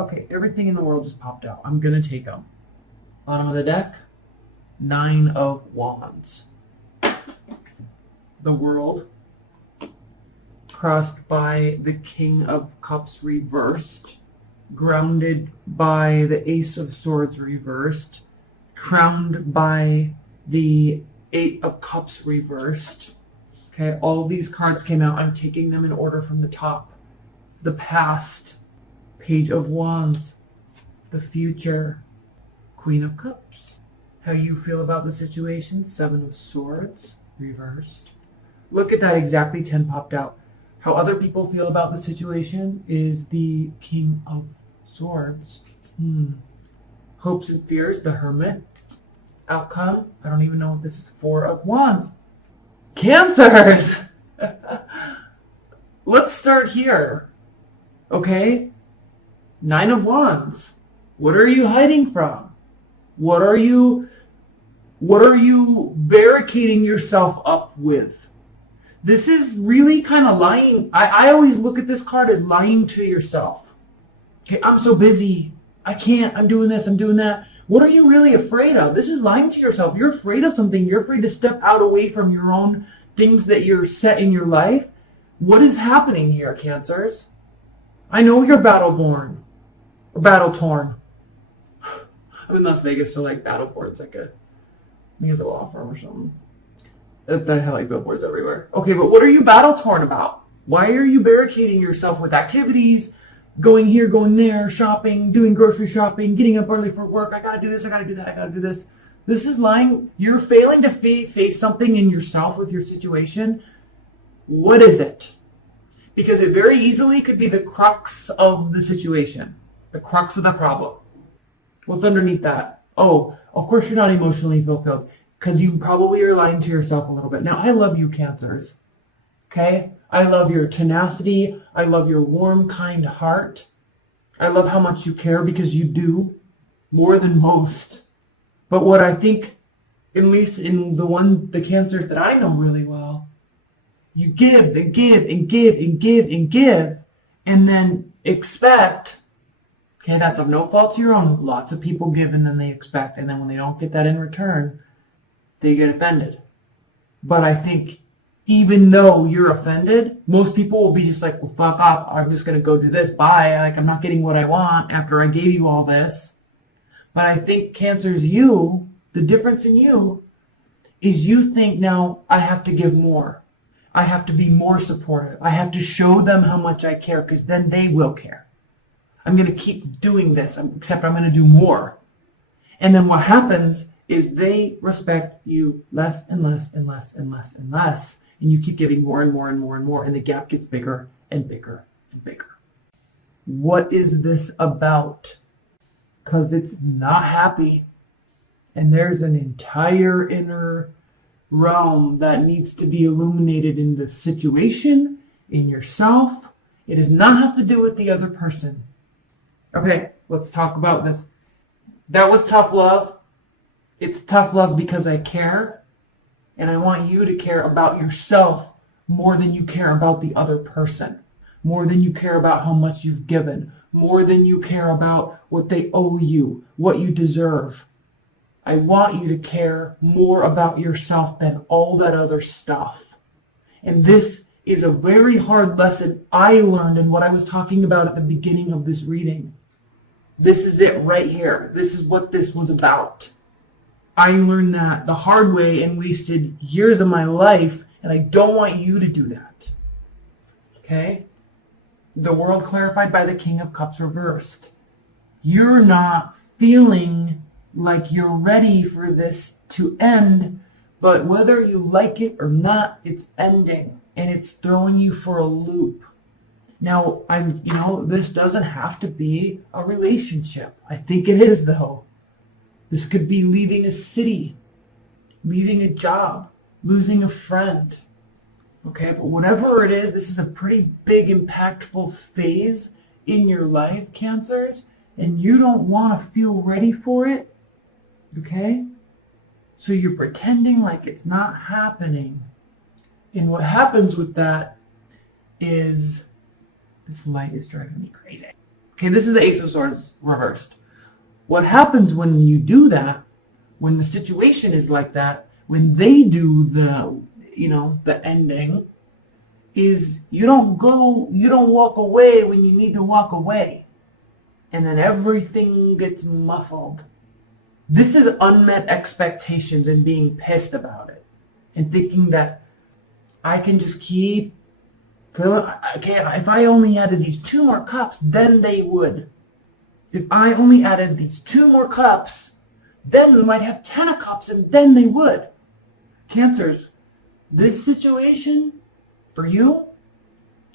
Okay, everything in the world just popped out. I'm going to take them. Bottom of the deck, 9 of Wands. The world crossed by the King of Cups reversed, grounded by the Ace of Swords reversed, crowned by the 8 of Cups reversed. Okay, all these cards came out. I'm taking them in order from the top. The past, Page of Wands. The future, Queen of Cups. How you feel about the situation, 7 of Swords reversed. Look at that, exactly 10 popped out. How other people feel about the situation is the King of Swords. Hopes and fears, the Hermit. Outcome, I don't even know what this is. 4 of Wands. Cancers! Let's start here. Okay? 9 of Wands. What are you hiding from? What are you barricading yourself up with? This is really kind of lying. I always look at this card as lying to yourself. Okay, I'm so busy. I can't. I'm doing this. I'm doing that. What are you really afraid of? This is lying to yourself. You're afraid of something. You're afraid to step out away from your own things that you're set in your life. What is happening here, Cancers? I know you're battle-born. Or battle-torn. I'm in Las Vegas, so like battle-born. It's like I think it's a law firm or something. They have like billboards everywhere. Okay, but what are you battle-torn about? Why are you barricading yourself with activities, going here, going there, shopping, doing grocery shopping, getting up early for work? I gotta do this, I gotta do that, I gotta do this. This is lying. You're failing to face something in yourself with your situation. What is it? Because it very easily could be the crux of the situation, the crux of the problem. What's underneath that? Oh, of course you're not emotionally fulfilled. Because you probably are lying to yourself a little bit. Now, I love you, Cancers. Okay? I love your tenacity. I love your warm, kind heart. I love how much you care, because you do. More than most. But what I think, at least in the Cancers that I know really well, you give and give and give and give and give, and then expect, okay, that's of no fault to your own. Lots of people give and then they expect. And then when they don't get that in return, they get offended. But I think even though you're offended, most people will be just like, well, fuck off. I'm just going to go do this. Bye. Like, I'm not getting what I want after I gave you all this. But I think Cancers, the difference in you is you think now I have to give more. I have to be more supportive. I have to show them how much I care, because then they will care. I'm going to keep doing this, except I'm going to do more. And then what happens is they respect you less and less and less and less and less. And you keep giving more and more and more and more, and the gap gets bigger and bigger and bigger. What is this about? Because it's not happy. And there's an entire inner realm that needs to be illuminated in the situation, in yourself. It does not have to do with the other person. Okay, let's talk about this. That was tough love. It's tough love because I care, and I want you to care about yourself more than you care about the other person, more than you care about how much you've given, more than you care about what they owe you, what you deserve. I want you to care more about yourself than all that other stuff. And this is a very hard lesson I learned in what I was talking about at the beginning of this reading. This is it right here. This is what this was about. I learned that the hard way and wasted years of my life, and I don't want you to do that. Okay? The world clarified by the King of Cups reversed. You're not feeling like you're ready for this to end, but whether you like it or not, it's ending, and it's throwing you for a loop. Now, this doesn't have to be a relationship. I think it is, though. This could be leaving a city, leaving a job, losing a friend. Okay, but whatever it is, this is a pretty big, impactful phase in your life, Cancers, and you don't want to feel ready for it. Okay? So you're pretending like it's not happening. And what happens with that is this light is driving me crazy. Okay, this is the Ace of Swords reversed. What happens when you do that, when the situation is like that, when they do the, the ending, is you don't walk away when you need to walk away. And then everything gets muffled. This is unmet expectations and being pissed about it. And thinking that I can just keep filling. Okay, if I only added these 2 more cups, then they would. If I only added these 2 more cups, then we might have 10 of cups and then they would. Cancers, this situation for you,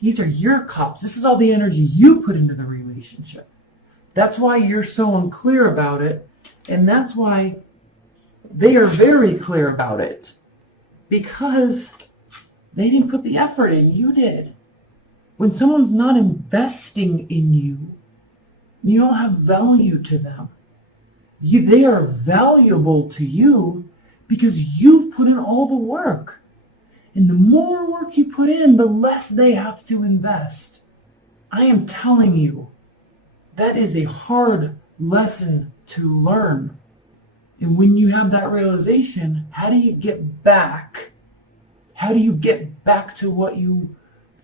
these are your cups. This is all the energy you put into the relationship. That's why you're so unclear about it, and that's why they are very clear about it. Because they didn't put the effort in, you did. When someone's not investing in you, you don't have value to them. They are valuable to you because you've put in all the work. And the more work you put in, the less they have to invest. I am telling you, that is a hard lesson to learn. And when you have that realization, how do you get back? How do you get back to what you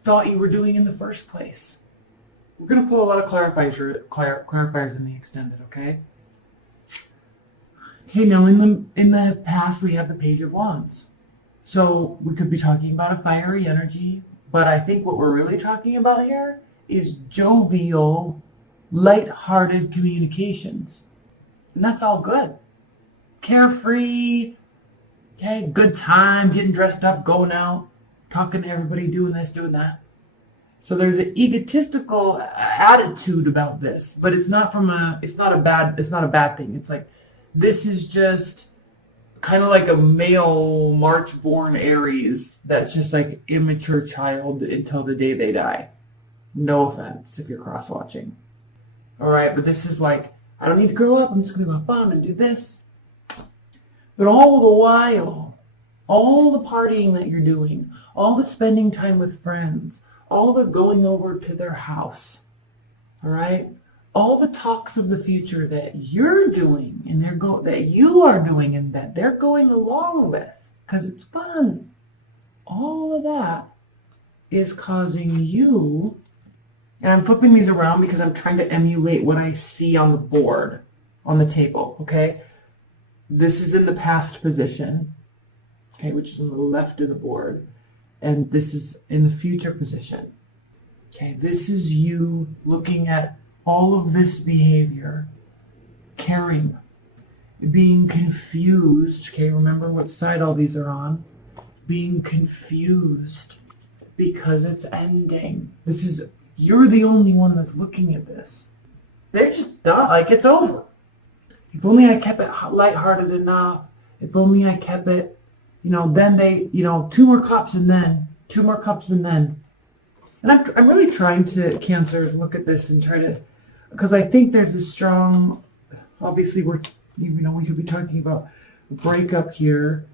thought you were doing in the first place? We're going to put a lot of clarifiers in the extended, okay? Okay, now in the past we have the Page of Wands. So we could be talking about a fiery energy, but I think what we're really talking about here is jovial, light-hearted communications. And that's all good. Carefree, okay, good time, getting dressed up, going out, talking to everybody, doing this, doing that. So there's an egotistical attitude about this, but it's not a bad thing. It's like, this is just kind of like a male March-born Aries that's just like immature child until the day they die. No offense if you're cross-watching. All right, but this is like, I don't need to grow up. I'm just going to have fun and do this. But all the while, all the partying that you're doing, all the spending time with friends, all the going over to their house, all right, all the talks of the future that you're doing and that you are doing and that they're going along with because it's fun. All of that is causing you, and I'm flipping these around because I'm trying to emulate what I see on the board, on the table, okay? This is in the past position, okay, which is on the left of the board, and this is in the future position. Okay, this is you looking at all of this behavior, caring, being confused, okay, remember what side all these are on, being confused because it's ending. You're the only one that's looking at this. They're just done, like it's over. If only I kept it lighthearted enough, if only I kept it, then they, 2 more cups and then, 2 more cups and then. And I'm really trying to, Cancers, look at this and try to, because I think there's a strong, obviously we could be talking about a breakup here,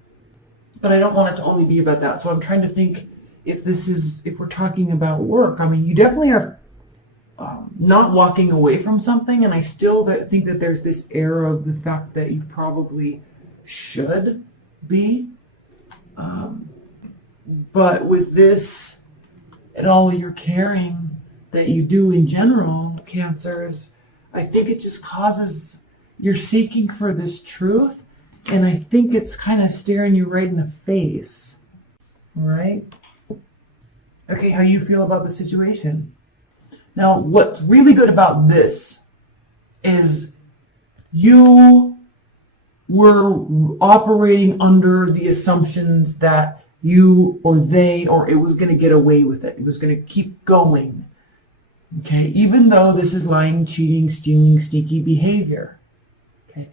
but I don't want it to only be about that. So I'm trying to think if we're talking about work. I mean, you definitely are not walking away from something, and I still think that there's this air of the fact that you probably should be. But with this and all your caring that you do in general, Cancers, I think it just causes, you're seeking for this truth, and I think it's kind of staring you right in the face. All right? Okay, how you feel about the situation? Now, what's really good about this is you were operating under the assumptions that you or they or it was going to get away with it. It was going to keep going. Okay, even though this is lying, cheating, stealing, sneaky behavior. Okay,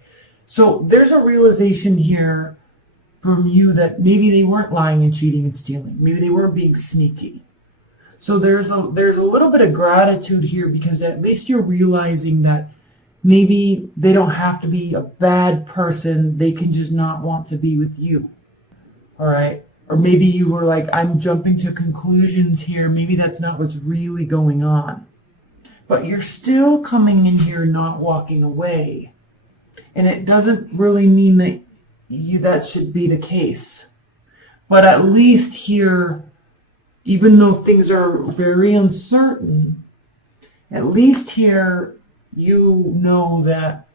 so there's a realization here from you that maybe they weren't lying and cheating and stealing. Maybe they weren't being sneaky. So there's a little bit of gratitude here because at least you're realizing that maybe they don't have to be a bad person. They can just not want to be with you. All right. Or maybe you were like, I'm jumping to conclusions here. Maybe that's not what's really going on. But you're still coming in here not walking away. And it doesn't really mean that that should be the case. But at least here, even though things are very uncertain, at least here you know that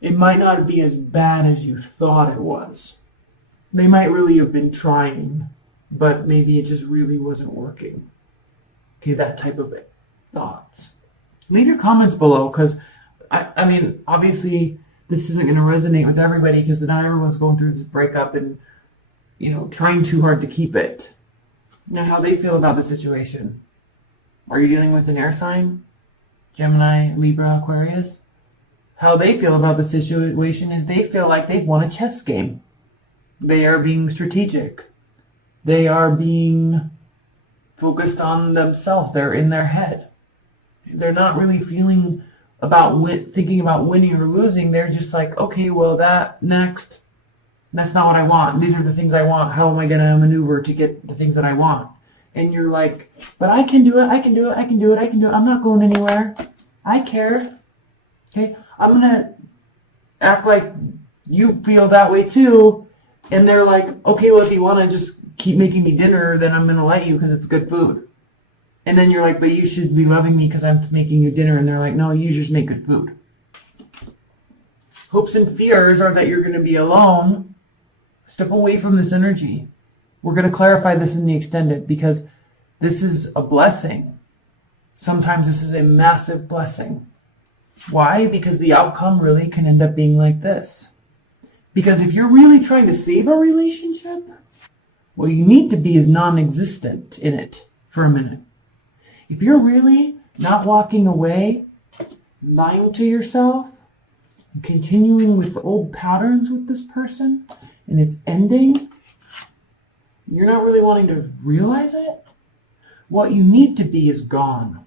it might not be as bad as you thought it was. They might really have been trying, but maybe it just really wasn't working. Okay, that type of thoughts. Leave your comments below, because I mean, obviously this isn't going to resonate with everybody, because not everyone's going through this breakup and, you know, trying too hard to keep it. Now, how they feel about the situation. Are you dealing with an air sign? Gemini, Libra, Aquarius? How they feel about the situation is they feel like they've won a chess game. They are being strategic. They are being focused on themselves. They're in their head. They're not really thinking about winning or losing. They're just like, okay, well, that's not what I want. These are the things I want. How am I going to maneuver to get the things that I want? And you're like, but I can do it. I can do it. I can do it. I can do it. I'm not going anywhere. I care. Okay, I'm going to act like you feel that way too. And they're like, okay, well, if you want to just keep making me dinner, then I'm going to let you because it's good food. And then you're like, but you should be loving me because I'm making you dinner. And they're like, no, you just make good food. Hopes and fears are that you're going to be alone. Step away from this energy. We're going to clarify this in the extended, because this is a blessing. Sometimes this is a massive blessing. Why? Because the outcome really can end up being like this. Because if you're really trying to save a relationship, what you need to be is non-existent in it for a minute. If you're really not walking away, lying to yourself, and continuing with the old patterns with this person, and it's ending, you're not really wanting to realize it, what you need to be is gone.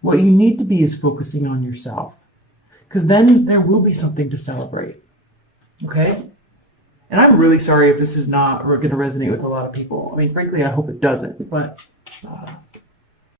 What you need to be is focusing on yourself. Because then there will be something to celebrate. Okay? And I'm really sorry if this is not going to resonate with a lot of people. I mean, frankly, I hope it doesn't. But